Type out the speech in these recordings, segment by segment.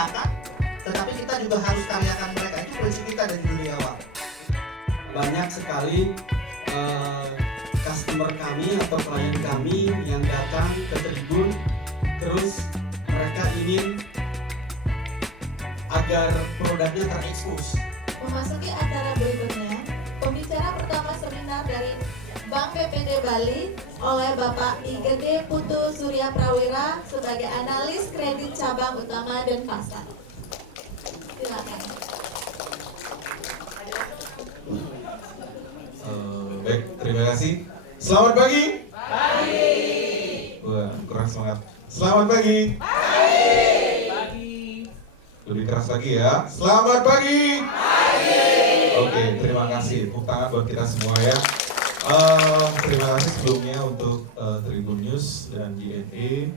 karyakan, tetapi kita juga harus karyakan mereka. Itu prinsip kita dari dunia awal. Banyak sekali customer kami atau klien kami yang datang ke Tribun, terus mereka ingin agar produknya terekspos. Memasuki acara berikutnya, pembicara pertama seminar dari Bank BPD Bali oleh Bapak Igede Putu Surya Prawira sebagai analis kredit cabang utama dan pasar. Silakan. Baik, terima kasih. Selamat pagi. Pagi. Wah, kurang semangat. Selamat pagi. Lebih keras lagi ya. Selamat pagi. Oke, terima kasih. Tepuk tangan buat kita semua ya. Terima kasih sebelumnya untuk Tribun News dan JNE,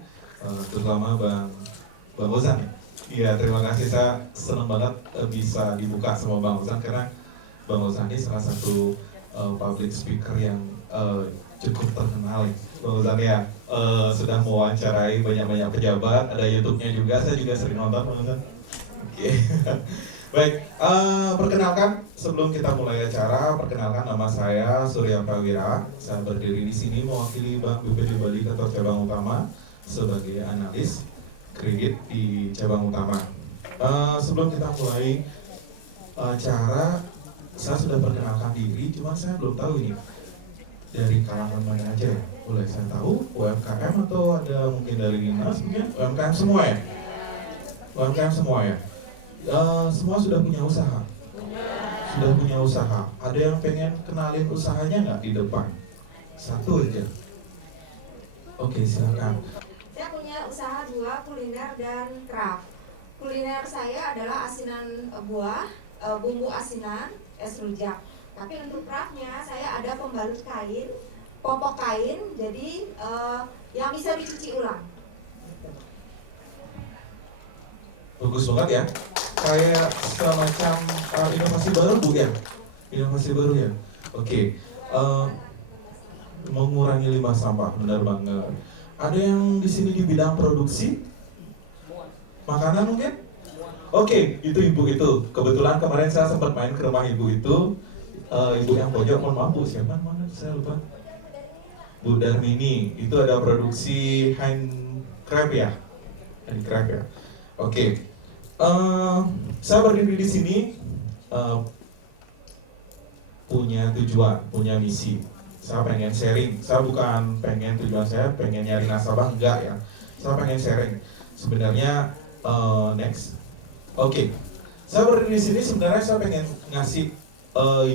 terutama Bang Ozan. Iya, terima kasih. Saya senang banget bisa dibuka sama Bang Ozan karena Bang Ozan ini salah satu public speaker yang cukup terkenal ya. Bang Ozan ya sudah mewawancarai banyak-banyak pejabat, ada YouTube-nya juga. Saya juga sering nonton, Bang Ozan. Oke. Baik, perkenalkan sebelum kita mulai acara, perkenalkan nama saya Surya Prawira. Saya berdiri di sini mewakili Bank BPD Bali Kantor Cabang Utama sebagai analis kredit di cabang utama. Sebelum kita mulai acara, saya sudah perkenalkan diri, cuma saya belum tahu ini dari kalangan mana aja ya. Boleh saya tahu UMKM atau ada mungkin dari dinas mungkin? UMKM semua ya? UMKM semua ya? Semua sudah punya usaha? Sudah punya usaha. Ada yang pengen kenalin usahanya nggak di depan? Satu aja. Oke, silakan. Saya punya usaha buah, kuliner, dan craft. Kuliner saya adalah asinan buah, bumbu asinan, es rujak. Tapi untuk craftnya saya ada pembalut kain, popok kain, jadi yang bisa dicuci ulang. Bagus banget ya. Kayak semacam inovasi baru Bu ya? Inovasi baru ya? Oke. Mengurangi limbah sampah, benar banget. Ada yang di sini di bidang produksi? Makanan mungkin? Oke, itu ibu itu. Kebetulan kemarin saya sempat main ke rumah ibu itu. Ibu yang pojok, mohon maaf Bu, siapa? Mana? Saya lupa. Bu Darmini, itu ada produksi handcraft ya? Handcraft ya? Oke. Saya berdiri di sini punya tujuan, punya misi. Saya pengen sharing. Saya bukan pengen tujuan saya pengen nyari nasabah, enggak ya. Saya pengen sharing. Sebenarnya next. Oke. Saya berdiri di sini sebenarnya saya pengen ngasih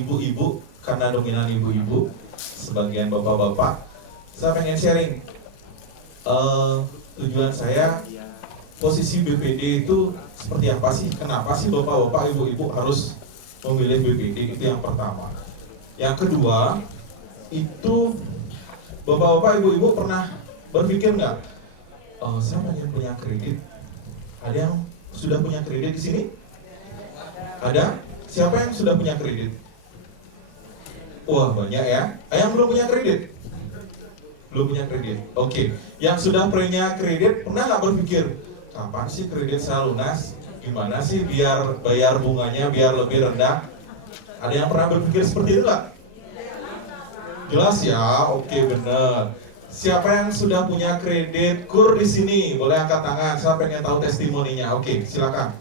ibu-ibu karena dominan ibu-ibu, sebagian bapak-bapak. Saya pengen sharing. Tujuan saya posisi BPD itu seperti apa sih? Kenapa sih bapak-bapak, ibu-ibu harus memilih BPD? Itu yang pertama. Yang kedua, itu bapak-bapak, ibu-ibu pernah berpikir nggak? Saya pengen punya kredit. Ada yang sudah punya kredit di sini? Ada? Siapa yang sudah punya kredit? Wah, banyak ya. Yang belum punya kredit? Belum punya kredit. Oke. Yang sudah punya kredit pernah nggak berpikir, kapan sih kredit saya lunas? Gimana sih biar bayar bunganya biar lebih rendah? Ada yang pernah berpikir seperti itu nggak? Jelas ya, oke bener. Siapa yang sudah punya kredit KUR di sini? Boleh angkat tangan, saya pengen tahu testimoninya. Oke, silakan.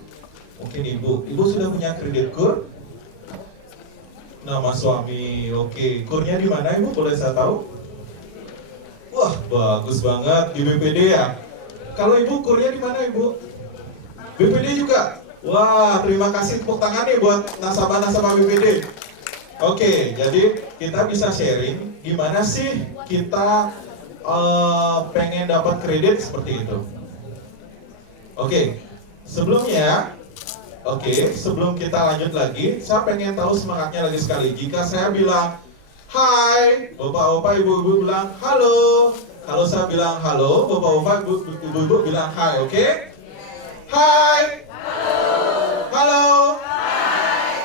Mungkin ibu sudah punya kredit KUR? Nama suami, oke. KUR-nya di mana ibu? Boleh saya tahu? Wah, bagus banget di BPD ya. Kalau ibu KUR-nya di mana ibu? BPD juga. Wah, terima kasih tepuk tangan nih buat nasabah-nasabah BPD. Oke, jadi kita bisa sharing gimana sih kita pengen dapat kredit seperti itu. Oke, sebelumnya, sebelum kita lanjut lagi, saya pengen tahu semangatnya lagi sekali. Jika saya bilang hai, bapak-bapak, ibu-ibu bilang halo. Kalau saya bilang halo, bapak-bapak, ibu-ibu bilang hai, oke? Hai. Halo.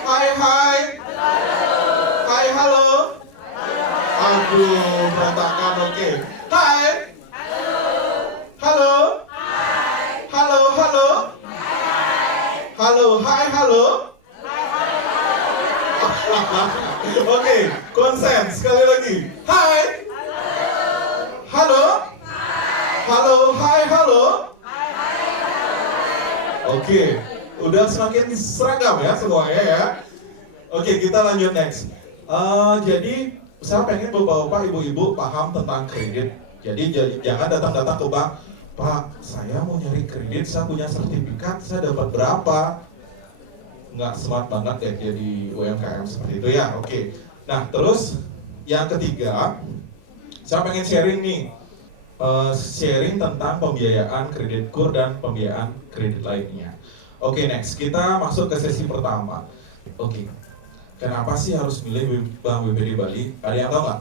Hai, hai. Hai, halo. Aduh, berantakan, oke. Hai. Halo. Halo, halo. halo. Oke, konsen sekali lagi. Hai. Halo. Halo, hai, halo. Oke, udah semakin seragam ya semuanya ya. Oke, kita lanjut next. Jadi saya pengen bapak-bapak, ibu-ibu paham tentang kredit. Jadi jangan datang-datang ke bank, Pak, saya mau nyari kredit, saya punya sertifikat, saya dapat berapa? Nggak smart banget ya jadi UMKM seperti itu ya. Oke. Nah, terus yang ketiga, saya pengen sharing nih. Sharing tentang pembiayaan kredit KUR dan pembiayaan kredit lainnya. Oke, next. Kita masuk ke sesi pertama. Oke. Kenapa sih harus milih Bank BPD Bali? Ada yang tahu nggak?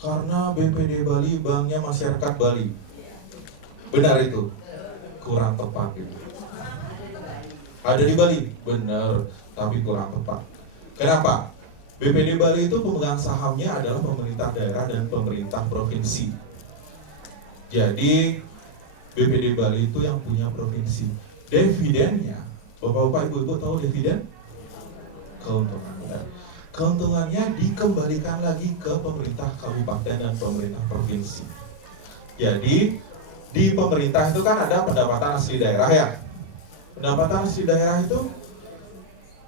Karena BPD Bali banknya masyarakat Bali. Benar itu? Kurang tepat gitu. Ada di Bali? Benar, tapi kurang tepat. Kenapa? BPD Bali itu pemegang sahamnya adalah pemerintah daerah dan pemerintah provinsi. Jadi BPD Bali itu yang punya provinsi. Dividennya, bapak-bapak, ibu-ibu tahu dividen? Keuntungan, benar. Keuntungannya dikembalikan lagi ke pemerintah kabupaten dan pemerintah provinsi. Jadi di pemerintah itu kan ada pendapatan asli daerah ya. Pendapatan asli daerah itu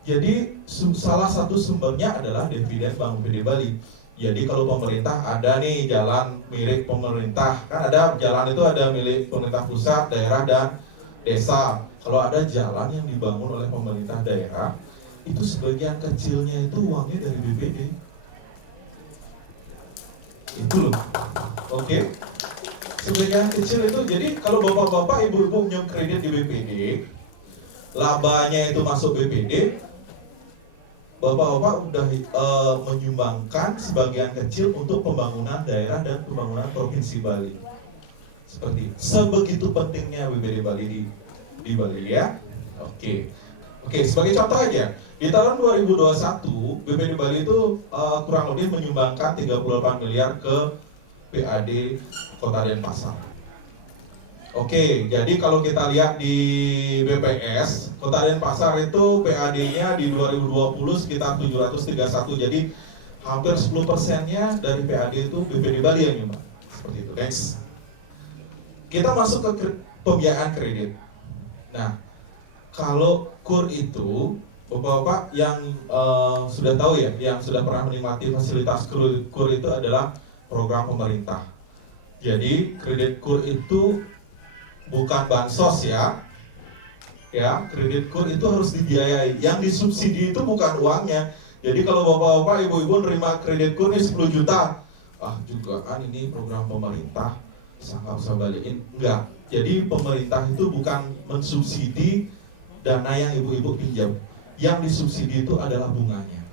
jadi salah satu sumbernya adalah dividen Bank BPD Bali. Jadi kalau pemerintah ada nih jalan milik pemerintah, kan ada jalan itu ada milik pemerintah pusat, daerah, dan desa. Kalau ada jalan yang dibangun oleh pemerintah daerah, itu sebagian kecilnya itu uangnya dari BPD. Itu loh. Oke. Sebagian kecil itu, jadi kalau bapak-bapak, ibu-ibu punya kredit di BPD, labanya itu masuk BPD, bapak-bapak udah menyumbangkan sebagian kecil untuk pembangunan daerah dan pembangunan provinsi Bali. Sebegitu pentingnya BPD Bali di Bali ya. Oke, sebagai contoh aja, di tahun 2021 BPD Bali itu kurang lebih menyumbangkan 38 miliar ke PAD Kota Denpasar. Oke, jadi kalau kita lihat di BPS, Kota Denpasar itu PAD-nya di 2020 sekitar 731, jadi hampir 10%-nya dari PAD itu BPD Bali yang nyumbang. Seperti itu, next. Kita masuk ke pembiayaan kredit. Nah, kalau KUR itu, bapak-bapak yang sudah tahu ya, yang sudah pernah menikmati fasilitas KUR itu adalah program pemerintah. Jadi kredit KUR itu bukan bansos ya, kredit KUR itu harus dibiayai. Yang disubsidi itu bukan uangnya. Jadi kalau bapak-bapak, ibu-ibu nerima kredit KUR ini 10 juta, juga kan ini program pemerintah, nggak usah balikin. Enggak. Jadi pemerintah itu bukan mensubsidi dana yang ibu-ibu pinjam. Yang disubsidi itu adalah bunganya.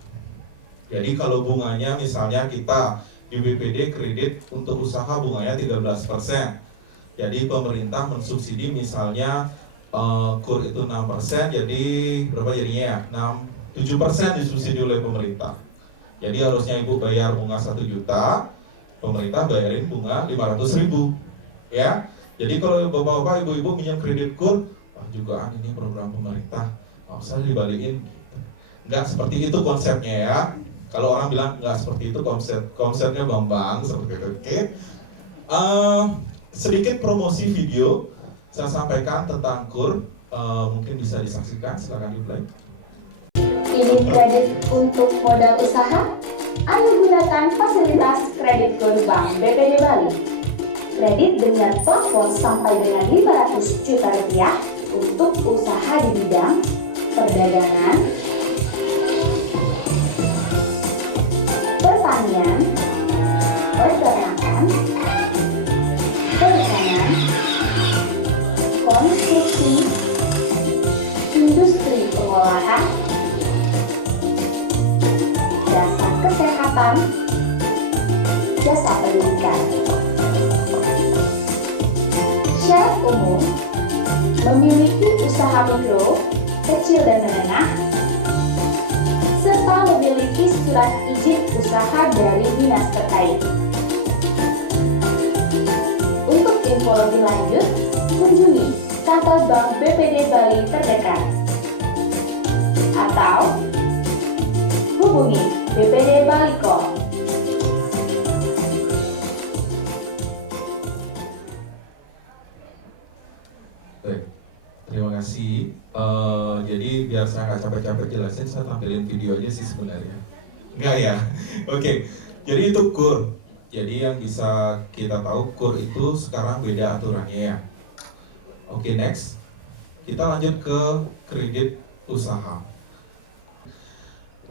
Jadi kalau bunganya misalnya kita di BPD kredit untuk usaha bunganya 13%. Jadi pemerintah mensubsidi misalnya KUR itu 6%, jadi berapa jadinya ya? 7% disubsidi oleh pemerintah. Jadi harusnya ibu bayar bunga 1 juta, pemerintah bayarin bunga 500.000 ya. Jadi kalau bapak-bapak, ibu-ibu minjem kredit KUR, juga ini program pemerintah, nggak usah dibalikin. Nggak seperti itu konsepnya ya. Kalau orang bilang nggak seperti itu konsepnya Bambang seperti itu. Oke. Sedikit promosi video saya sampaikan tentang KUR, mungkin bisa disaksikan, silakan di-play. Ini kredit untuk modal usaha? Ayo gunakan fasilitas kredit KUR Bank BPD Bali. Kredit dengan plafon sampai dengan 500 juta rupiah untuk usaha di bidang perdagangan, pertanian, peternakan, perikanan, konstruksi, industri pengolahan, jasa kesehatan, jasa pendidikan. Syarat umum: memiliki usaha mikro, kecil dan menengah, serta memiliki surat izin usaha dari dinas terkait. Untuk info lebih lanjut, kunjungi kantor Bank BPD Bali terdekat. hubungi BPD Balikor. Baik, terima kasih. Jadi biar saya nggak capek-capek jelasin, saya tampilin video aja sih sebenarnya. Enggak ya? Oke, jadi itu KUR. Jadi yang bisa kita tahu KUR itu sekarang beda aturannya ya. Oke, next. Kita lanjut ke kredit usaha.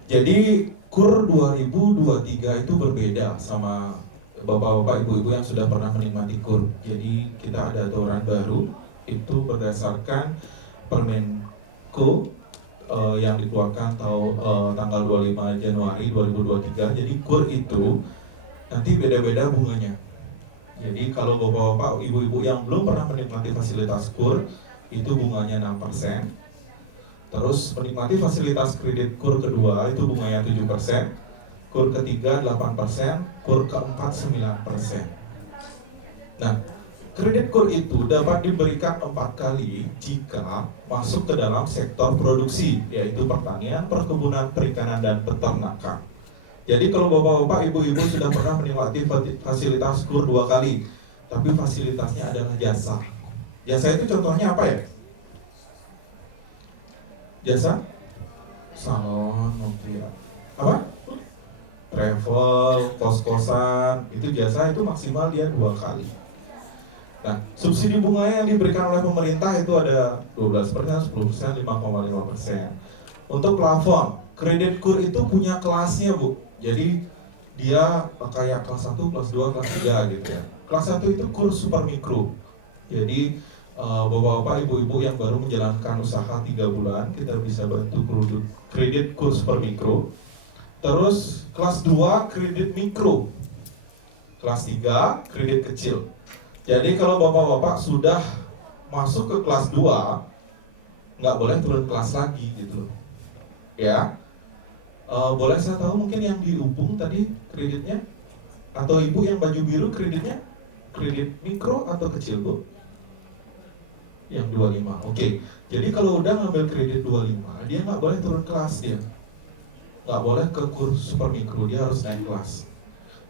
Jadi KUR 2023 itu berbeda sama bapak-bapak, ibu-ibu yang sudah pernah menikmati KUR. Jadi kita ada aturan baru, itu berdasarkan Permenko yang dikeluarkan tanggal 25 Januari 2023. Jadi KUR itu nanti beda-beda bunganya. Jadi kalau bapak-bapak, ibu-ibu yang belum pernah menikmati fasilitas KUR, itu bunganya 6%. Terus menikmati fasilitas kredit KUR kedua, itu bunganya 7%. KUR ketiga 8%, KUR keempat 9%. Nah, kredit KUR itu dapat diberikan 4 kali jika masuk ke dalam sektor produksi, yaitu pertanian, perkebunan, perikanan, dan peternakan. Jadi kalau bapak-bapak, ibu-ibu sudah pernah menikmati fasilitas KUR 2 kali, tapi fasilitasnya adalah jasa. Jasa itu contohnya apa ya? Jasa? Salon, apa? Travel, kos-kosan, itu jasa itu maksimal dia 2 kali. Nah, subsidi bunganya yang diberikan oleh pemerintah itu ada 12%, 10%, 5,5%. Untuk plafon, kredit KUR itu punya kelasnya, Bu. Jadi dia kayak kelas 1, kelas 2, kelas 3 gitu ya. Kelas 1 itu KUR super mikro. Jadi bapak-bapak, ibu-ibu yang baru menjalankan usaha 3 bulan, kita bisa bantu kredit KUR super mikro. Terus kelas 2 kredit mikro. Kelas 3 kredit kecil. Jadi kalau bapak-bapak sudah masuk ke kelas 2, nggak boleh turun kelas lagi gitu loh. Ya. Boleh saya tahu mungkin yang di Ubung tadi kreditnya? Atau ibu yang baju biru kreditnya? Kredit mikro atau kecil, Bu? Yang 25. Oke. Jadi kalau udah ngambil kredit 25, dia nggak boleh turun kelas dia. Nggak boleh ke KUR super mikro, dia harus naik kelas.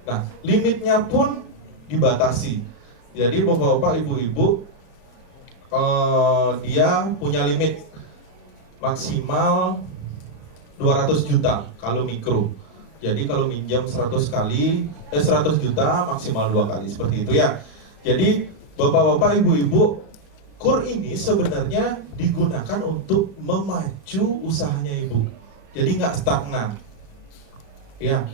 Nah, limitnya pun dibatasi. Jadi bapak-bapak, ibu-ibu, dia punya limit maksimal 200 juta kalau mikro. Jadi kalau minjam 100 juta maksimal 2 kali, seperti itu ya. Jadi bapak-bapak, ibu-ibu, KUR ini sebenarnya digunakan untuk memacu usahanya ibu. Jadi nggak stagnan. Ya,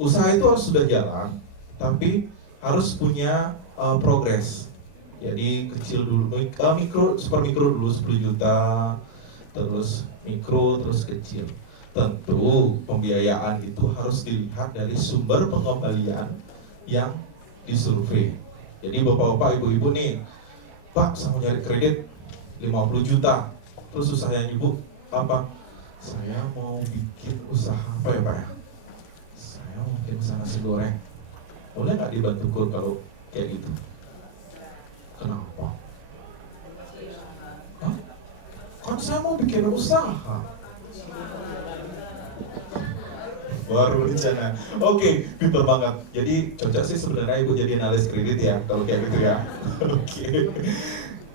usaha itu harus sudah jalan, tapi harus punya progres. Jadi kecil dulu, mikro, super mikro dulu 10 juta, terus mikro, terus kecil. Tentu pembiayaan itu harus dilihat dari sumber pengembalian yang disurvei. Jadi bapak-bapak, ibu-ibu nih, Pak, saya mau nyari kredit 50 juta. Terus usahanya ibu apa? Saya mau bikin usaha apa ya, Pak ya? Saya mau bikin usaha nasi goreng. Boleh nggak dibantu KUR kalau kayak gitu? Kenapa? Hah? Kan saya mau bikin usaha. Baru rencana. Oke, pintar banget. Jadi cocok sih sebenarnya ibu jadi analis kredit ya, kalau kayak gitu ya. Oke.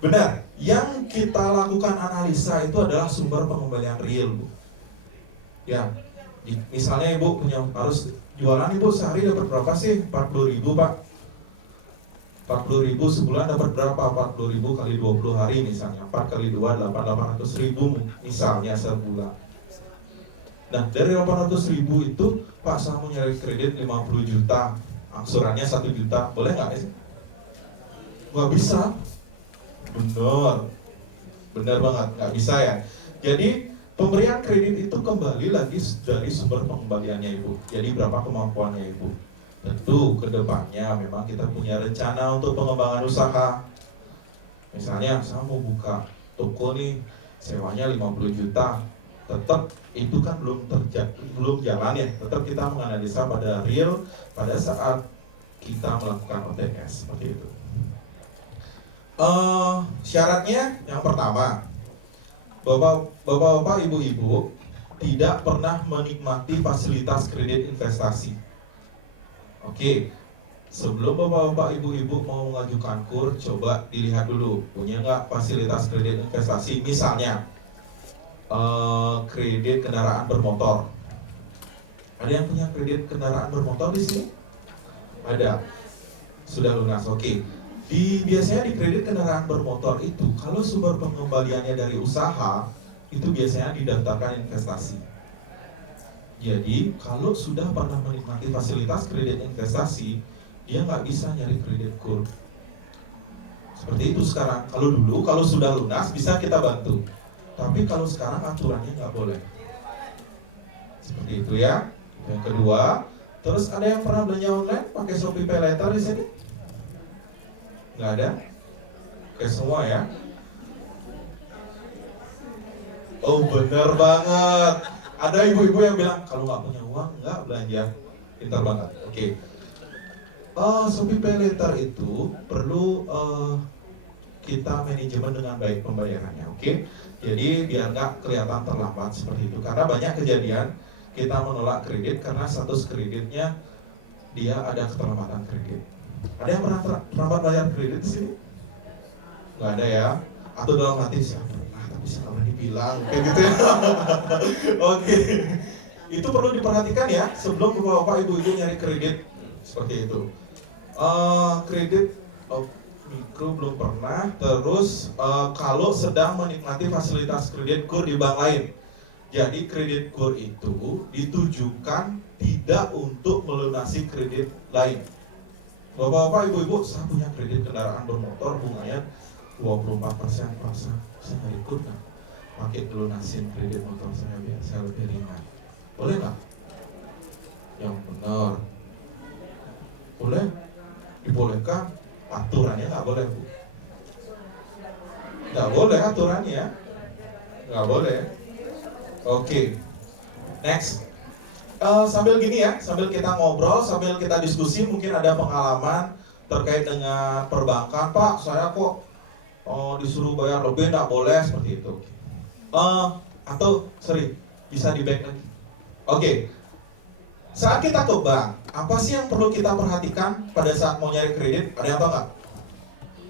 Benar. Yang kita lakukan analisa itu adalah sumber pengembalian real, Bu. Ya. Misalnya ibu punya harus jualan, ibu sehari dapat berapa sih? 40.000, Pak. 40.000 sebulan dapat berapa? 40.000 kali 20 hari misalnya. 4 kali 2 800.000 misalnya sebulan. Nah, dari 800.000 itu, Pak, saya mau nyari kredit 50 juta, angsurannya 1 juta, boleh nggak sih? Nggak bisa. Benar banget, nggak bisa ya. Jadi pemberian kredit itu kembali lagi dari sumber pengembaliannya ibu. Jadi berapa kemampuannya ibu. Tentu kedepannya memang kita punya rencana untuk pengembangan usaha. Misalnya saya mau buka toko nih, sewanya 50 juta. Tetap itu kan belum jalan ya. Tetap kita menganalisa pada real pada saat kita melakukan OTS seperti itu. Syaratnya yang pertama, bapak-bapak, ibu-ibu, tidak pernah menikmati fasilitas kredit investasi. Oke, sebelum bapak-bapak, ibu-ibu mau mengajukan KUR, coba dilihat dulu punya nggak fasilitas kredit investasi. Misalnya kredit kendaraan bermotor. Ada yang punya kredit kendaraan bermotor di sini? Ada. Sudah lunas. Oke. Biasanya di kredit kendaraan bermotor itu, kalau sumber pengembaliannya dari usaha, itu biasanya didaftarkan investasi. Jadi kalau sudah pernah menikmati fasilitas kredit investasi, dia nggak bisa nyari kredit KUR. Seperti itu sekarang. Kalau dulu, kalau sudah lunas bisa kita bantu. Tapi kalau sekarang aturannya nggak boleh. Seperti itu ya. Yang kedua, terus ada yang pernah belanja online pakai Shopee Pay Later di sini? Nggak ada? Oke semua ya. Oh bener banget. Ada ibu-ibu yang bilang kalau nggak punya uang nggak belanja. Pintar banget. Oke. Shopee Pay Later itu perlu kita manajemen dengan baik pembayarannya. Oke. Jadi biar nggak kelihatan terlambat seperti itu. Karena banyak kejadian kita menolak kredit karena status kreditnya dia ada keterlambatan kredit. Ada yang pernah terlambat bayar kredit di sini? Nggak ada ya? Atau dalam hati siapa? Tapi siapa berani bilang kayak gitu ya? Oke. Itu perlu diperhatikan ya sebelum bapak ibu nyari kredit seperti itu. Kredit mikro belum pernah. Terus kalau sedang menikmati fasilitas kredit KUR di bank lain. Jadi kredit KUR itu ditujukan tidak untuk melunasi kredit lain. Bapak-bapak, ibu-ibu, saya punya kredit kendaraan bermotor bunganya 24%, Pak. Saya nggak ikut nggak? Pakai lunasin kredit motor saya biar saya lebih ringan. Boleh nggak? Yang benar. Boleh? Dibolehkan? Aturannya nggak boleh, Bu. Nggak boleh aturannya. Nggak boleh. Oke, next. Sambil gini ya, sambil kita ngobrol, sambil kita diskusi, mungkin ada pengalaman terkait dengan perbankan. Pak, saya kok disuruh bayar lebih, nggak boleh seperti itu. Atau, sorry, bisa di back lagi. Oke, saat kita ke bank, apa sih yang perlu kita perhatikan pada saat mau nyari kredit? Ada yang tahu nggak?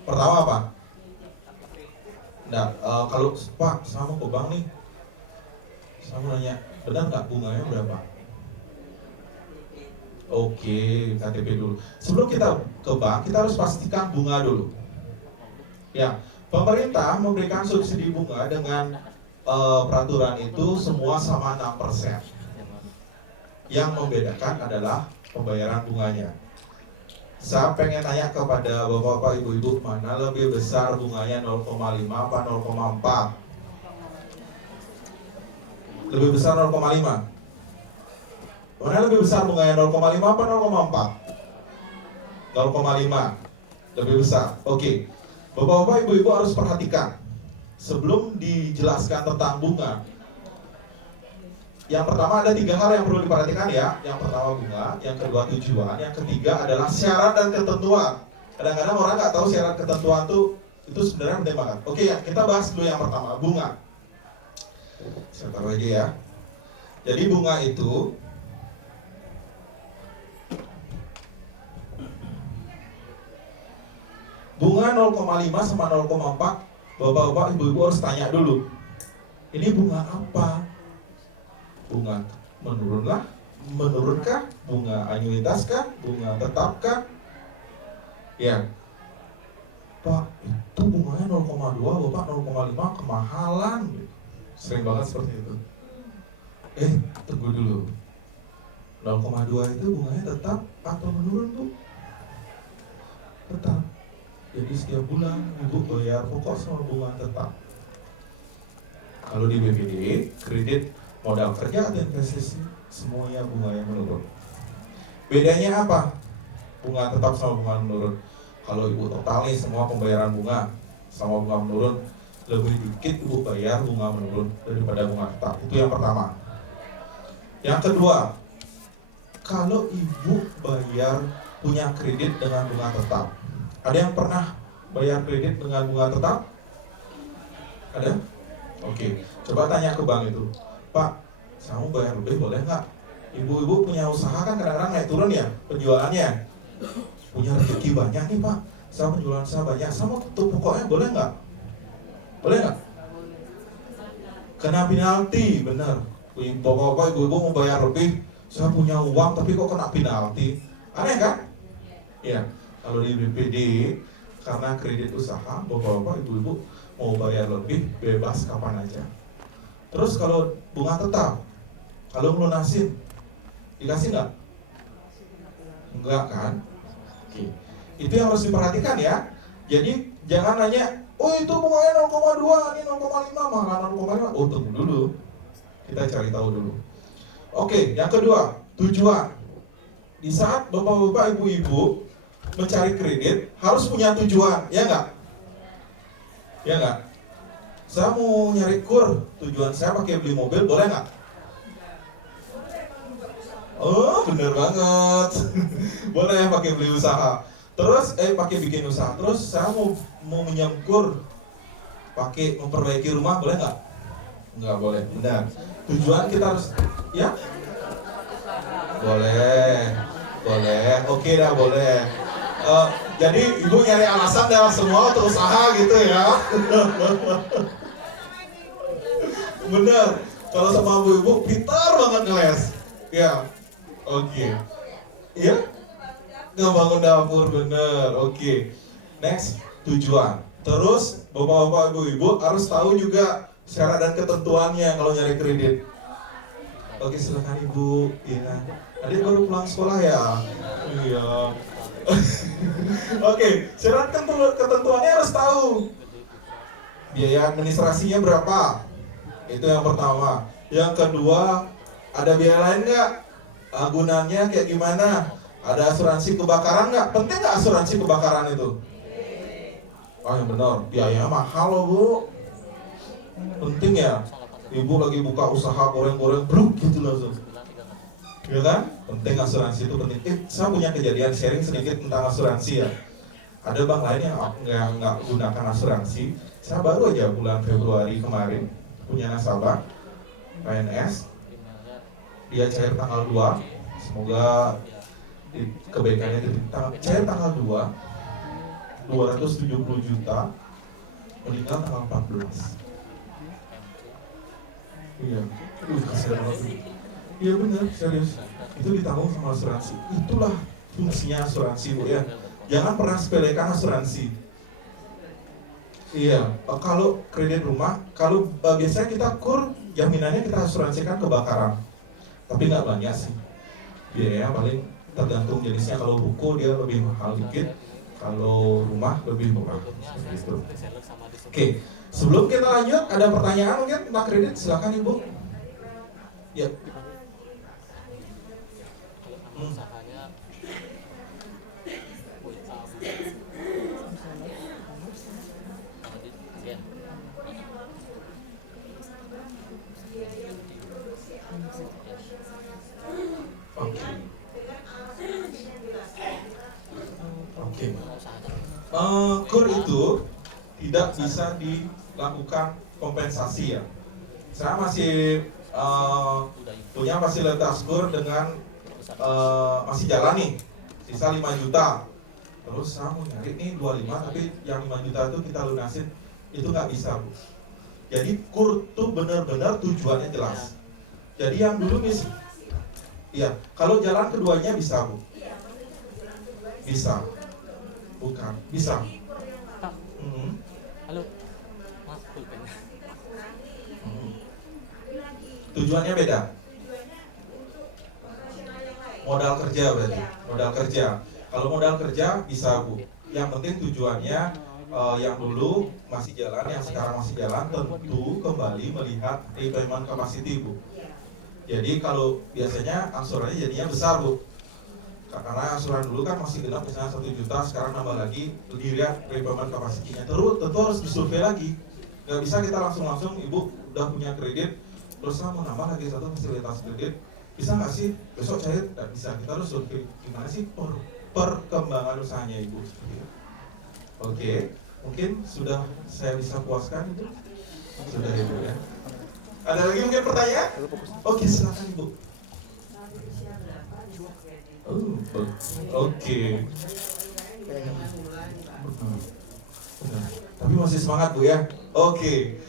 Pertama apa? Nah, kalau Pak, saya mau ke bank nih. Saya mau nanya, benar nggak bunganya berapa? Oke, KTP dulu. Sebelum kita ke bank, kita harus pastikan bunga dulu. Ya, pemerintah memberikan subsidi bunga dengan peraturan itu semua sama 6%. Yang membedakan adalah pembayaran bunganya. Saya pengen tanya kepada bapak-bapak, ibu-ibu, mana lebih besar bunganya 0,5 apa 0,4? Lebih besar 0,5. Mana lebih besar bunganya 0,5 apa 0,4? 0,5 lebih besar. Oke. Bapak-bapak, ibu-ibu harus perhatikan sebelum dijelaskan tentang bunga. Yang pertama ada 3 hal yang perlu diperhatikan ya. Yang pertama bunga, yang kedua tujuan, yang ketiga adalah syarat dan ketentuan. Kadang-kadang orang nggak tahu syarat ketentuan itu sebenarnya penting banget. Oke ya, kita bahas dulu yang pertama, bunga. Saya taruh aja ya. Jadi bunga itu bunga 0,5 sama 0,4. Bapak-bapak, ibu-ibu harus tanya dulu. Ini bunga apa? Bunga menurunkah? Bunga anuitaskah? Bunga tetapkah? Ya. Pak, itu bunganya 0,2, Bapak 0,5 kemahalan. Sering banget seperti itu. Tunggu dulu. 0,2 itu bunganya tetap atau menurun, Bu? Tetap. Jadi setiap bulan Ibu bayar pokok sama bunga tetap. Kalau di BPD, kredit modal kerja atau investasi, semuanya bunganya menurun. Bedanya apa? Bunga tetap sama bunga menurun. Kalau Ibu total nih semua pembayaran bunga sama bunga menurun, lebih dikit Ibu bayar bunga menurun daripada bunga tetap. Itu yang pertama. Yang kedua, kalau Ibu bayar punya kredit dengan bunga tetap, ada yang pernah bayar kredit dengan bunga tetap? Ada? Oke, coba tanya ke bank itu, Pak, saya mau bayar lebih boleh nggak? Ibu-ibu punya usaha kan kadang-kadang naik turun ya penjualannya, punya rezeki banyak nih Pak, saya penjualan saya banyak, saya mau tutup pokoknya boleh nggak? Boleh nggak? Kena penalti, bener. Bapak-bapak, ibu-ibu mau bayar lebih, saya punya uang tapi kok kena penalti, aneh kan? Ya, kalau di BPD karena kredit usaha, bapak-bapak, ibu-ibu mau bayar lebih bebas kapan aja. Terus kalau bunga tetap, kalau ngelunasin dikasih nggak? Enggak kan? Oke. Itu yang harus diperhatikan ya. Jadi jangan nanya, oh itu bunganya 0,2, ini 0,5, malah 0,5. Oh tunggu dulu, kita cari tahu dulu. Oke, yang kedua, tujuan. Di saat bapak-bapak, ibu-ibu mencari kredit harus punya tujuan, ya nggak? Ya nggak? Saya mau nyari kur, tujuan saya pakai beli mobil, boleh nggak? Oh, bener banget. Boleh pakai beli usaha. Terus pakai bikin usaha. Terus saya mau menyengkur pakai memperbaiki rumah, boleh nggak? Nggak boleh. Benar. Tujuan kita harus ya? Boleh. Boleh. Oke dah, boleh. Jadi ibu nyari alasan dalam semua untuk usaha gitu ya. Bener. Kalau sama ibu pintar banget ngeles. Ya. Oke. Iya? Ngebangun dapur, bener. Oke. Next, tujuan. Terus bapak-bapak, ibu-ibu harus tahu juga syarat dan ketentuannya kalau nyari kredit. Oke, silakan ibu. Iya. Adik baru pulang sekolah ya? Iya. Oke, syarat ketentuannya harus tahu. Biaya administrasinya berapa? Itu yang pertama. Yang kedua, ada biaya lain nggak? Agunannya kayak gimana? Ada asuransi kebakaran nggak? Penting nggak asuransi kebakaran itu? Oh yang benar, biayanya mahal loh bu. Penting ya. Ibu lagi buka usaha goreng-goreng, bruk gitu langsung. Ya kan? Penting asuransi itu penting. Saya punya kejadian sharing sedikit tentang asuransi ya. Ada bank lain yang nggak gunakan asuransi. Saya baru aja bulan Februari kemarin punya nasabah PNS. Dia cair tanggal 2. Semoga kebaikannya cair tanggal 2, 270 juta, meninggal tanggal 14. Iya, kasihan banget. Iya benar, serius. Itu ditanggung sama asuransi. Itulah fungsinya asuransi bu ya. Jangan pernah sepelekan asuransi. Iya, kalau kredit rumah, kalau biasanya kita kur, jaminannya kita asuransikan kebakaran. Tapi nggak banyak sih. Biayanya paling tergantung jenisnya. Kalau buku dia lebih mahal dikit, kalau rumah lebih murah. Gitu. Oke, sebelum kita lanjut, ada pertanyaan mungkin tentang kredit, silakan ibu. Ya. Oke. Kur itu tidak bisa dilakukan kompensasi ya. Saya masih punya fasilitas kur dengan masih jalan nih, sisa 5 juta. Terus saya mau nyari nih 25, tapi yang 5 juta itu kita lunasin, itu nggak bisa bu. Jadi kur tuh benar-benar tujuannya jelas. Jadi yang dulu iya, kalau jalan keduanya bisa bu. Bisa. Bukan, bisa. Halo. Maaf, pulpen. Tujuannya beda. Modal kerja berarti. Modal kerja. Kalau modal kerja bisa bu. Yang penting tujuannya yang dulu masih jalan, yang sekarang masih jalan, tentu kembali melihat repayment capacity bu. Jadi kalau biasanya angsurannya jadinya besar bu. Karena angsuran dulu kan masih genap misalnya 1 juta, sekarang nambah lagi, dilihat repayment capacity-nya. Terus tentu harus disurvei lagi. Nggak bisa kita langsung ibu udah punya kredit, terus mau nambah lagi satu fasilitas kredit, bisa nggak sih besok cair? Nggak bisa. Kita harus survei gimana sih perkembangan usahanya ibu. Oke, mungkin sudah saya bisa puaskan itu. Sudah ibu ya. Ada lagi mungkin pertanyaan? Oke, silakan Ibu. Oke. Benar. Tapi masih semangat Bu ya. Oke.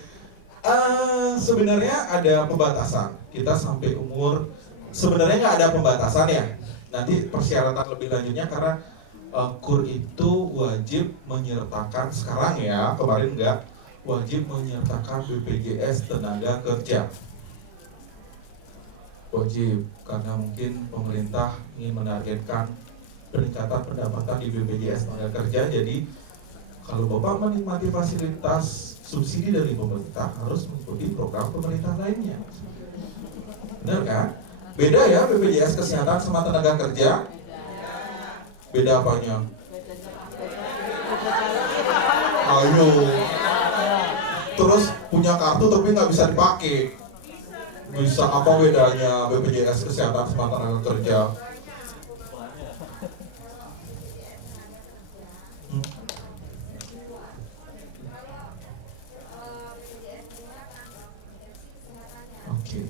Sebenarnya ada pembatasan. Kita sampai umur sebenarnya nggak ada pembatasan ya. Nanti persyaratan lebih lanjutnya karena KUR itu wajib menyertakan sekarang ya, kemarin nggak, wajib menyertakan BPJS tenaga kerja. Wajib, karena mungkin pemerintah ingin menargetkan peningkatan pendapatan di BPJS tenaga kerja. Jadi kalau Bapak menikmati fasilitas subsidi dari pemerintah harus mengikuti program pemerintah lainnya. Benar kan? Beda ya BPJS kesehatan sama tenaga kerja? Beda apanya? Ayo. Terus punya kartu tapi nggak bisa dipakai. Bisa apa bedanya BPJS kesehatan sama tenaga kerja? Oke.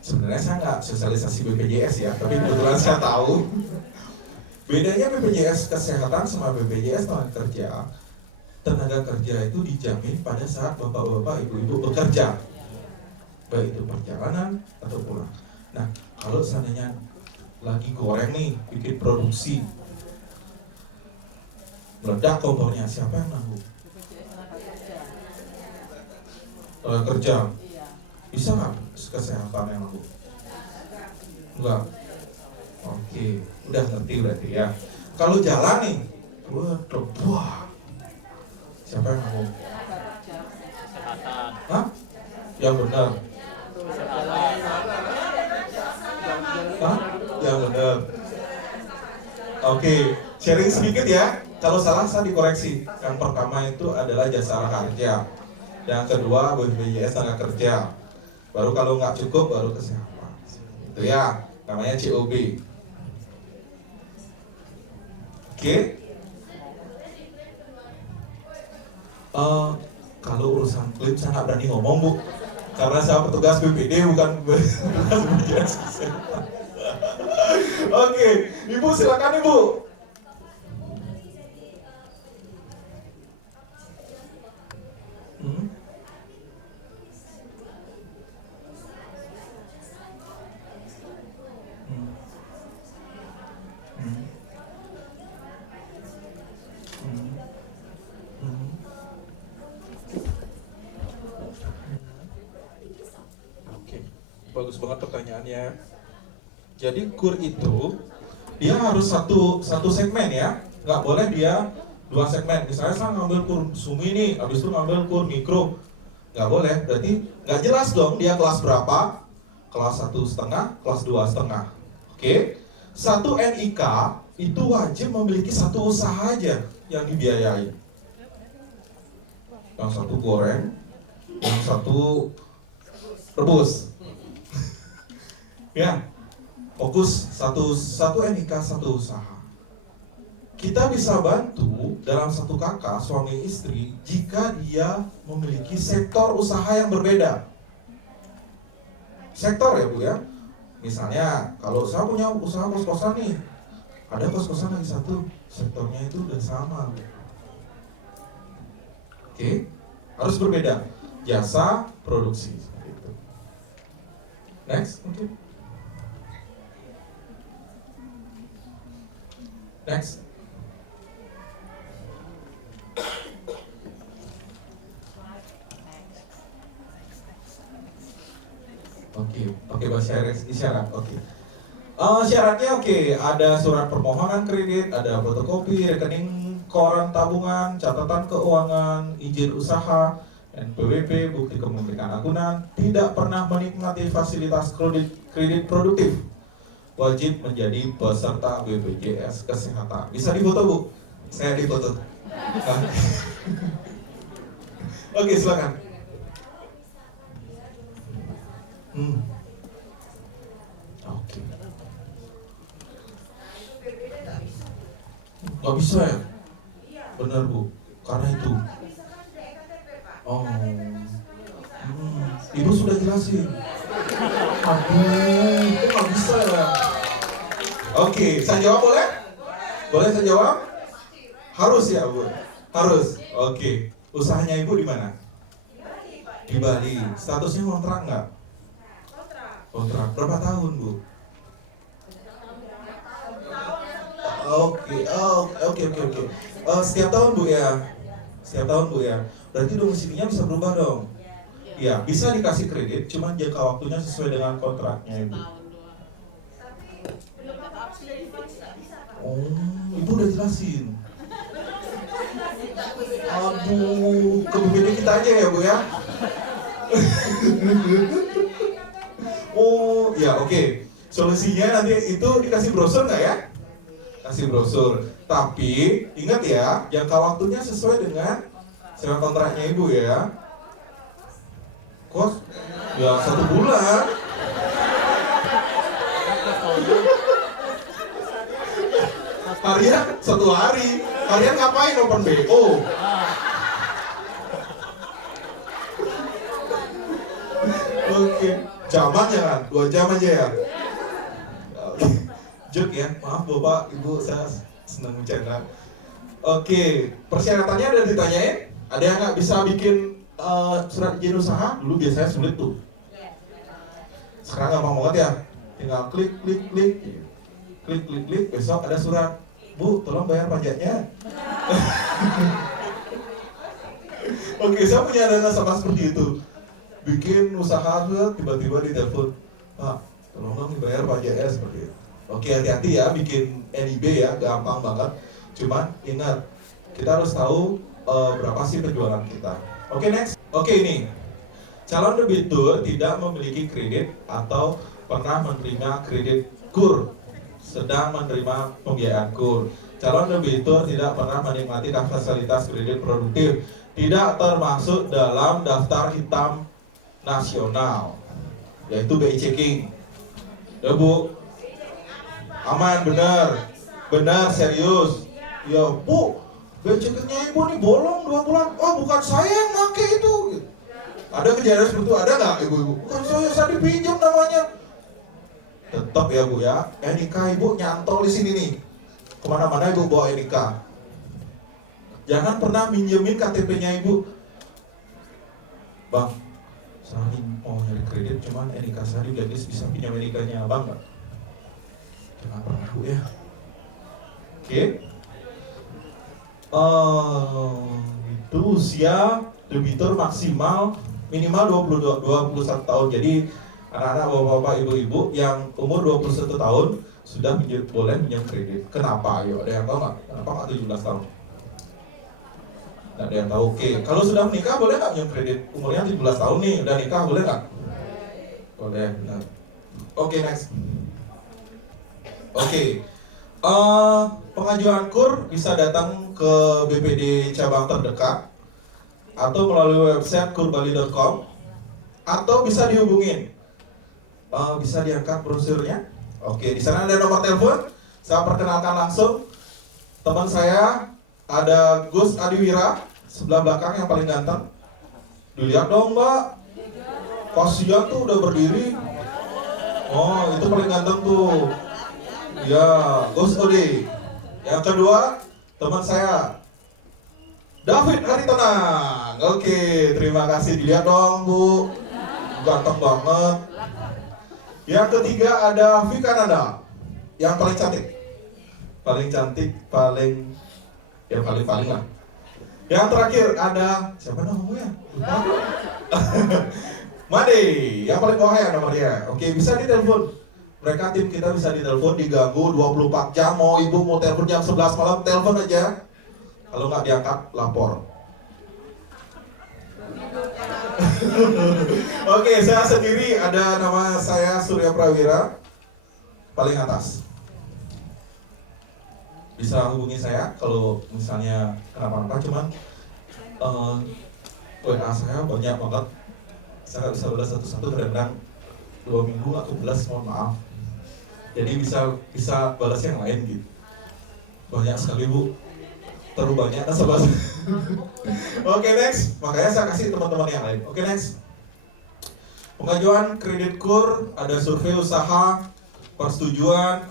Sebenarnya saya nggak sosialisasi BPJS ya, tapi kebetulan saya tahu bedanya BPJS kesehatan sama BPJS tenaga kerja itu dijamin pada saat bapak-bapak, ibu-ibu bekerja, baik itu perjalanan atau pulang. Nah, kalau seandainya lagi goreng nih, bikin produksi, meledak kompornya, siapa yang nanggung? Tenaga kerja. Bisa nggak kesehatan yang nanggung? Enggak. Oke, udah ngerti berarti ya. Kalau jalan nih, wah, siapa yang nanggung? Kesehatan. Hah? Yang benar. Hah? Yang benar. Oke, sharing sedikit ya. Kalau salah saya dikoreksi. Yang pertama itu adalah jasa harja. Yang kedua BPJS tenaga kerja. Baru kalau nggak cukup baru kesehatan. Itu ya, namanya COB. Oke. Kalau urusan klaim saya nggak berani ngomong Bu, karena saya petugas BPD bukan petugas BPJS kesehatan. Oke, Ibu silakan Ibu. Bagus banget pertanyaannya. Jadi KUR itu dia harus satu segmen ya, nggak boleh dia dua segmen. Misalnya saya ngambil KUR Sumi nih, habis itu ngambil KUR Mikro, nggak boleh. Berarti nggak jelas dong dia kelas berapa, kelas 1,5, kelas 2,5. Oke, satu NIK itu wajib memiliki satu usaha aja yang dibiayai. Yang satu goreng, yang satu rebus. Ya, fokus satu NIK satu usaha. Kita bisa bantu dalam satu kakak suami istri jika dia memiliki sektor usaha yang berbeda. Sektor ya Bu ya. Misalnya kalau saya punya usaha kos-kosan nih, ada kos-kosan lagi satu, sektornya itu udah sama. Oke, harus berbeda. Jasa, produksi. Next, mungkin. Next. Oke, pakai bahasa isyarat. Oke. Syaratnya oke, ada surat permohonan kredit, ada fotokopi rekening koran tabungan, catatan keuangan, izin usaha, NPWP, bukti kepemilikan agunan, tidak pernah menikmati fasilitas kredit produktif. Wajib menjadi peserta BPJS kesehatan. Bisa difoto Bu? Saya difoto. Oke, silakan. Oke. Gak bisa ya? Benar Bu, karena itu. Oh. Ibu sudah jelasin. Aduh, kok nggak bisa ya? Oke, saya jawab boleh? Boleh saya jawab? Harus ya, Bu? Harus. Oke. Usahanya Ibu di mana? Di Bali. Statusnya kontrak nggak? Kontrak. Berapa tahun, Bu? Oke. Setiap tahun, Bu ya? Setiap tahun, Bu ya? Berarti domesilinya bisa berubah dong? Iya, bisa dikasih kredit, cuman jangka waktunya sesuai dengan kontraknya, Ibu. Oh, Ibu udah jelasin. Aduh, ke BPD kita aja ya, Bu ya? Oh, ya oke. Solusinya nanti itu dikasih brosur nggak ya? Kasih brosur. Tapi, ingat ya, jangka waktunya sesuai dengan sewa kontraknya Ibu ya. Kos? Ya 1 bulan. Harian 1 hari. Harian ngapain open BO? Oke. Jaman ya kan? 2 jam aja ya? Oke. Juk ya, maaf Bapak, Ibu, saya senang bercanda. Oke, persyaratannya ada ditanyain? Ada yang nggak bisa bikin surat izin usaha? Dulu biasanya sulit tuh. Sekarang gampang banget ya. Tinggal klik, besok ada surat. Bu, tolong bayar pajaknya. Oke, saya punya dana sama seperti itu. Bikin usaha tuh tiba-tiba ditelepon, Pak, tolong dong dibayar pajaknya seperti itu. Oke, hati-hati ya bikin NIB ya, gampang banget. Cuman ingat, kita harus tahu berapa sih penjualan kita. Oke, next. Oke, ini calon debitur tidak memiliki kredit atau pernah menerima kredit KUR, sedang menerima pembiayaan KUR. Calon debitur tidak pernah menikmati fasilitas kredit produktif, tidak termasuk dalam daftar hitam nasional, yaitu BI checking. Ya Bu, aman, benar, serius. Ya Bu, BI checkingnya Ibu nih bolong 2 bulan. Oh, bukan saya yang pakai itu. Ada kejadian seperti itu, ada nggak Ibu-ibu? Bukan saya dipinjam namanya. Tetap ya Bu ya, NIK Ibu nyantol di sini nih. Kemana-mana Ibu bawa NIK. Jangan pernah minjemin KTP-nya Ibu. Bang, saya mau nyari kredit, cuman NIK saya di blacklist, bisa pinjam NIK-nya Abang nggak? Jangan pernah Bu ya. Oke. Itu usia debitur maksimal minimal 21 tahun. Jadi anak-anak, bapak-bapak, ibu-ibu yang umur 21 tahun sudah boleh pinjam kredit. Kenapa? Ayo, ada yang tahu nggak? Kenapa nggak 17 tahun? Nggak ada yang tahu. Oke, kalau sudah menikah boleh nggak pinjam kredit? Umurnya 17 tahun nih, udah nikah boleh nggak? Boleh, benar. Oke, next. Oke. Pengajuan KUR bisa datang ke BPD cabang terdekat atau melalui website kurbali.com atau bisa dihubungin. Bisa diangkat brosurnya. Oke, di sana ada nomor telepon. Saya perkenalkan langsung teman saya, ada Gus Adiwira sebelah belakang yang paling ganteng. Dilihat dong Mbak, kasihan tuh udah berdiri. Oh, itu paling ganteng tuh. Ya, Gus Odi. Yang kedua, teman saya David Haritonang. Oke, terima kasih. Dilihat dong Bu, ganteng banget. Yang ketiga ada Vika Nanda, yang paling cantik, paling lah. Yang terakhir ada siapa namanya? Lupa. Made, yang paling bawah ya nomornya. Oke, bisa ditelepon. Mereka tim kita bisa ditelepon, diganggu 24 jam. Mau ibu mau telepon jam 11 malam, telepon aja. Kalau nggak diangkat, lapor. Oke, saya sendiri, ada nama saya Surya Prawira, paling atas. Bisa hubungi saya kalau misalnya kenapa-napa, cuman WA saya banyak banget. Saya nggak bisa balas satu-satu, kadang-kadang 2 minggu nggak kebalas, mohon maaf. Jadi bisa balas yang lain gitu. Banyak sekali Bu, terlalu banyak nasabah. Oke, next. Makanya saya kasih teman-teman yang lain. Oke, next. Pengajuan kredit KUR, ada survei usaha, persetujuan,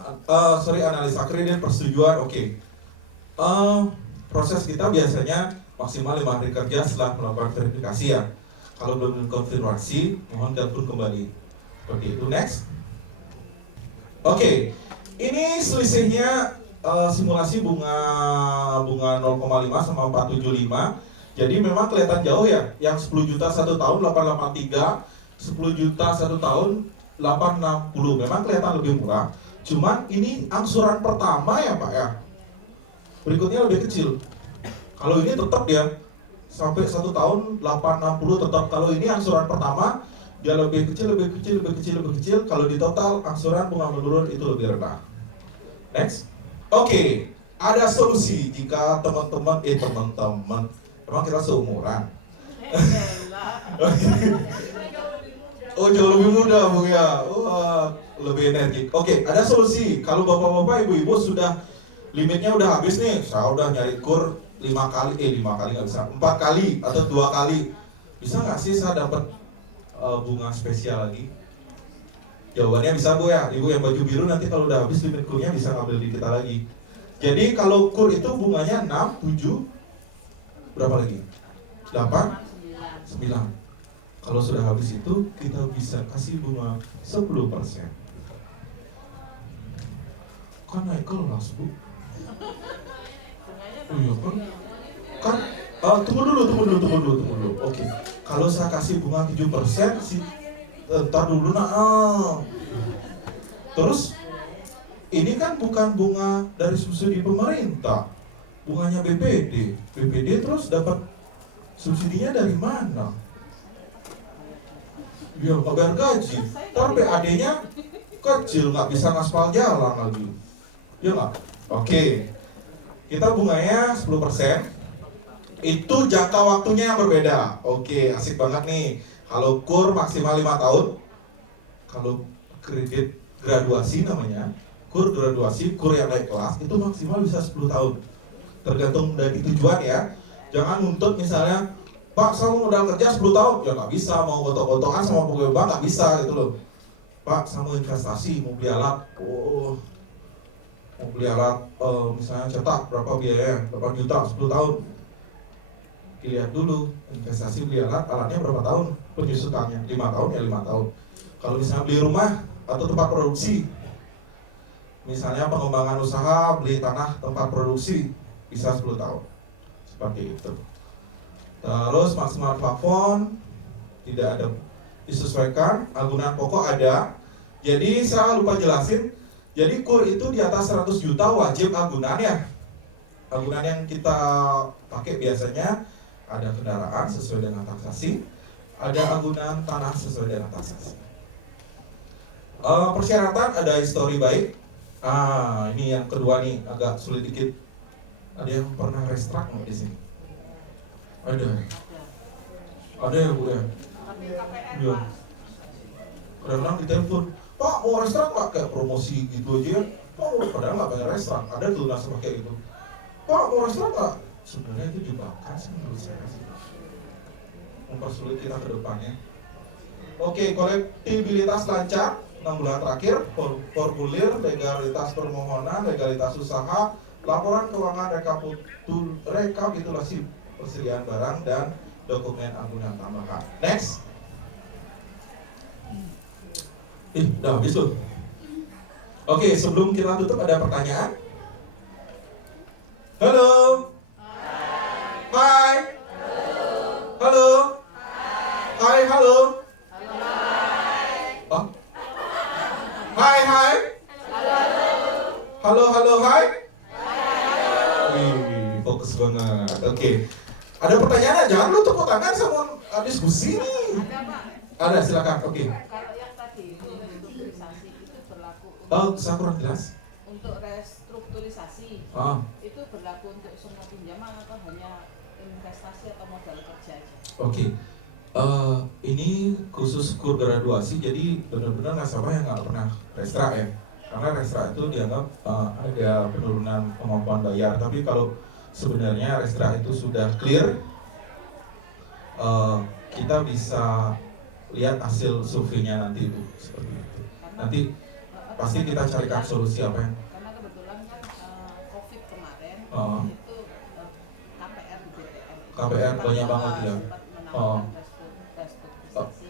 analisa kredit, persetujuan, oke. Proses kita biasanya maksimal 5 hari kerja setelah melakukan verifikasi ya. Kalau belum konfirmasi, mohon telepon kembali. Seperti itu, next. Oke, ini selisihnya simulasi bunga 0,5 sama 475. Jadi memang kelihatan jauh ya. Yang 10 juta 1 tahun 883, 10 juta 1 tahun 860. Memang kelihatan lebih murah. Cuman ini angsuran pertama ya Pak ya. Berikutnya lebih kecil. Kalau ini tetap ya sampai 1 tahun 860 tetap. Kalau ini angsuran pertama dia lebih kecil. Kalau di total angsuran bunga menurun itu lebih rendah. Next. Oke, ada solusi jika teman-teman emang kita seumuran. Oh jauh lebih muda Bu ya. Lebih energik. Oke, ada solusi. Kalau bapak-bapak, ibu-ibu sudah limitnya udah habis nih, saya udah nyari KUR 5 kali nggak bisa, 4 kali atau 2 kali, bisa nggak sih saya dapat bunga spesial lagi? Jawabannya bisa Bu ya. Ibu yang baju biru nanti kalau udah habis limit KUR-nya bisa ngambil di kita lagi. Jadi kalau KUR itu bunganya 6, 7, berapa lagi? 8, 9. Kalau sudah habis itu kita bisa kasih bunga 10%. Kan naik kelas Bu. Iya kan? Tunggu dulu. Oke. Kalau saya kasih bunga 7%, ntar dulu Terus ini kan bukan bunga dari subsidi pemerintah, bunganya BPD. BPD terus dapat subsidinya dari mana? Ya nggak bayar gaji. Ntar PAD-nya kecil, nggak bisa ngaspal jalan lagi. Ya nggak? Oke. Kita bunganya 10%. Itu jangka waktunya yang berbeda. Oke, asik banget nih. Kalau KUR maksimal 5 tahun. Kalau kredit graduasi namanya, KUR graduasi, KUR yang naik kelas itu maksimal bisa 10 tahun. Tergantung dari tujuan ya. Jangan nuntut misalnya, Pak saya mau modal kerja 10 tahun. Ya nggak bisa, mau gotok-gotokan sama pegawai bank nggak bisa gitu loh. Pak saya mau investasi, mau beli alat. Mau beli alat misalnya cetak, berapa biayanya? 8 juta 10 tahun. Dilihat dulu, investasi beli alatnya berapa tahun penyusutannya? 5 tahun ya 5 tahun. Kalau misalnya beli rumah atau tempat produksi, misalnya pengembangan usaha, beli tanah tempat produksi, bisa 10 tahun. Seperti itu. Terus maksimal plafon tidak ada disesuaikan, agunan pokok ada. Jadi saya lupa jelasin, jadi KUR itu di atas 100 juta wajib agunan ya. Agunan yang kita pakai biasanya ada kendaraan sesuai dengan taksasi, ada agunan tanah sesuai dengan taksasi. Persyaratan ada histori baik. Ini yang kedua nih agak sulit dikit. Ada yang pernah restrak nggak di sini? Ada ya Bu ya? Iya. Kadang-kadang ditelepon, Pak mau restrak Pak, kayak promosi gitu aja. Pak padahal nggak pengen restrak. Ada tuh langsung pakai gitu. Pak mau restrak nggak? Sebenarnya itu jebakan sih menurut saya sih. Mempersulit kita ke depannya. Oke, kolektibilitas lancar 6 bulan terakhir, formulir, legalitas permohonan, legalitas usaha, laporan keuangan, rekapitulasi persediaan barang dan dokumen agunan tambahan. Next. Udah habis loh. Oke, sebelum kita tutup ada pertanyaan. Halo. Hai. Halo. Hai, halo. Oh. Hai, hai. Halo, hai. Wih, fokus banget. Oke. Ada pertanyaan? Jangan lu tepuk tangan sama diskusi nih. Ada, silakan. Oke. Kalau yang tadi itu restrukturisasi itu berlaku Saya kurang jelas. untuk restrukturisasi itu berlaku untuk semua pinjaman atau hanya investasi atau modal kerja aja? Oke. Ini khusus KUR graduasi, jadi benar-benar nasabah yang nggak pernah restra ya. Karena restra itu dianggap ada penurunan kemampuan bayar. Tapi kalau sebenarnya restra itu sudah clear, kita bisa lihat hasil surveinya nanti Bu, seperti itu. Nanti pasti kita carikan solusi apa yang karena kebetulan kan COVID kemarin itu KPR di BTN KPR banyak banget ya. sempat restrukturisasi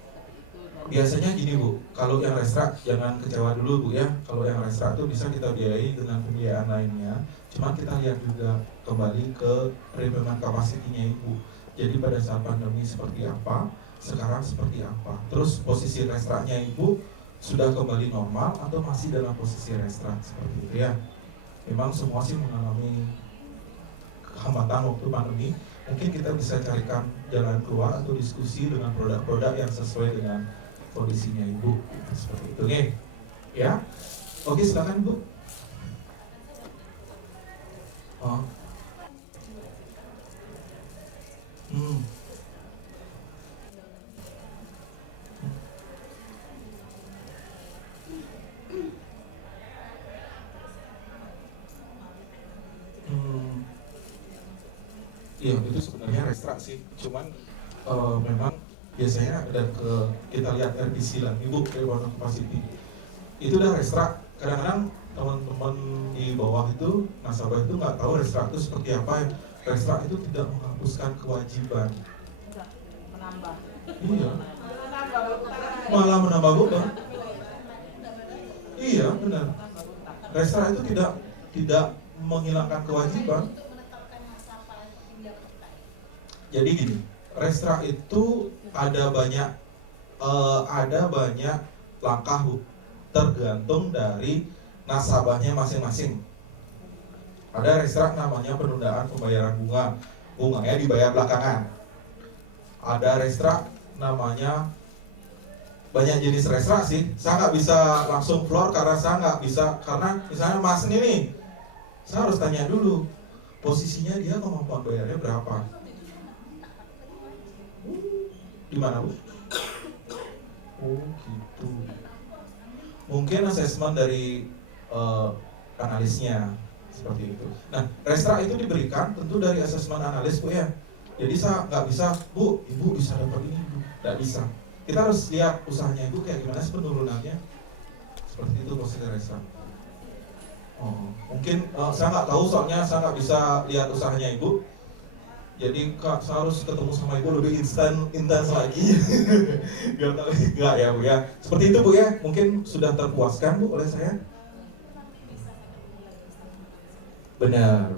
seperti itu. Biasanya gini Bu, kalau yang restra jangan kecewa dulu Bu ya. Kalau yang restra itu bisa kita biayai dengan pembiayaan lainnya. Cuman kita lihat juga kembali ke repayment capacity-nya Ibu. Jadi pada saat pandemi seperti apa, sekarang seperti apa. Terus posisi restranya Ibu sudah kembali normal atau masih dalam posisi restra seperti itu ya. Memang semua sih mengalami hambatan waktu pandemi. Mungkin kita bisa carikan jalan keluar atau diskusi dengan produk-produk yang sesuai dengan kondisinya Ibu seperti itu nih. Ya. Oke, silakan Bu. Oh. Iya, itu sebenarnya restra sih. Cuman memang biasanya ada kita lihat RPC lah, Ibu, repayment capacity. Itu udah restra. Kadang-kadang teman-teman di bawah itu, nasabah itu nggak tahu restra itu seperti apa. Restra itu tidak menghapuskan kewajiban. Menambah. Iya. Malah menambah beban. Iya, benar. Restra itu tidak menghilangkan kewajiban. Jadi gini, restra itu ada banyak langkah Bu, tergantung dari nasabahnya masing-masing. Ada restra namanya penundaan pembayaran bunga, bunganya dibayar belakangan. Ada restra namanya banyak jenis restra sih. Saya nggak bisa langsung floor karena saya nggak bisa, karena misalnya Mas ini nih, saya harus tanya dulu posisinya dia kemampuan bayarnya berapa. Di mana Bu? Oh gitu. Mungkin asesmen dari analisnya seperti itu. Nah, restra itu diberikan tentu dari asesmen analis Bu ya. Jadi saya nggak bisa Bu, Ibu bisa dapat ini Bu, nggak bisa. Kita harus lihat usahanya Ibu kayak gimana sih penurunannya. Seperti itu posisi restra. Oh, mungkin saya nggak tahu soalnya saya nggak bisa lihat usahanya Ibu. Jadi Kak, saya harus ketemu sama Ibu lebih intens lagi. Enggak ya Bu ya. Seperti itu Bu ya. Mungkin sudah terpuaskan Bu oleh saya. Benar.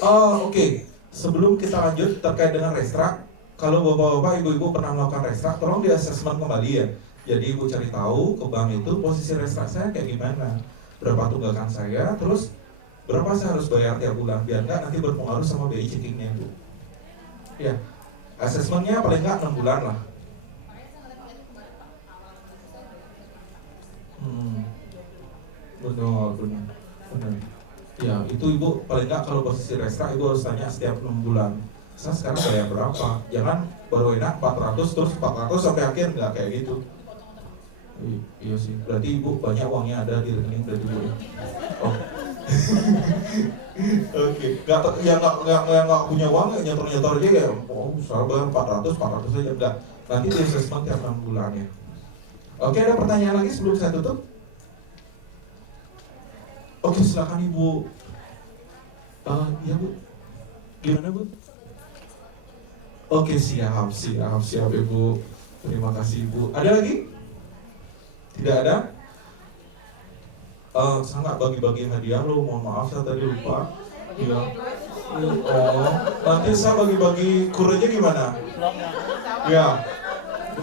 Oh, oke. Sebelum kita lanjut terkait dengan restra, kalau Bapak-bapak, Ibu-ibu pernah melakukan restra, tolong di asesmen kembali ya. Jadi Ibu cari tahu ke bank itu posisi restra saya kayak gimana, berapa tunggakan saya, terus berapa saya harus bayar tiap bulan, biar nggak nanti berpengaruh sama BI checkingnya Bu. Ya, asesmennya paling nggak 6 bulan lah. Benar. Ya, itu Ibu paling nggak kalau posisi restra Ibu harus tanya setiap 6 bulan. Saya sekarang bayar berapa? Jangan baru enak 400 terus 400 sampai akhir, nggak kayak gitu. Iya sih, berarti Ibu banyak uangnya ada di rekening dari Ibu ya. Oh. Oke, yang nggak punya uang nyetor aja ya. Oh, saya bayar 400 aja enggak. Nanti di assessment tiap 6 bulan ya. Oke, ada pertanyaan lagi sebelum saya tutup? Oke, silakan Ibu. Iya Bu. Gimana Bu? Oke, siap Ibu. Terima kasih Ibu. Ada lagi? Tidak ada? Saya nggak bagi-bagi hadiah loh, mohon maaf saya tadi lupa. Iya. Oh, nanti saya bagi-bagi kur aja gimana? Ya,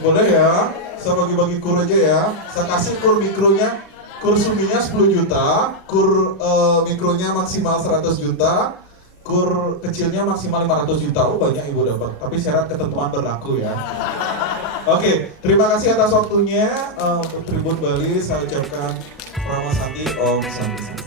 boleh ya. Saya bagi-bagi kur aja ya. Saya kasih kur mikronya, kur suminya 10 juta, kur mikronya maksimal 100 juta, kur kecilnya maksimal 500 juta. Oh, banyak Ibu dapat. Tapi syarat ketentuan berlaku ya. Oke, terima kasih atas waktunya. Tribun Bali, saya ucapkan Rama Santi, Om Santi.